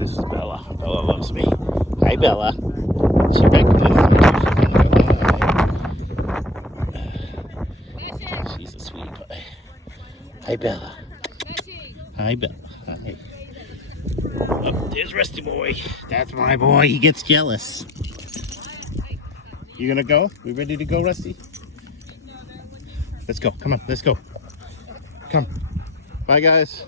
this is Bella. Bella loves me. Hi, Bella. She recognizes me. She's gonna go hi. She's a sweetie pie. Hi, Bella. Hi, Bella. Hi. Oh, there's Rusty Boy. That's my boy. He gets jealous. You gonna go? We ready to go, Rusty? Let's go. Come on. Let's go. Come. Bye, guys.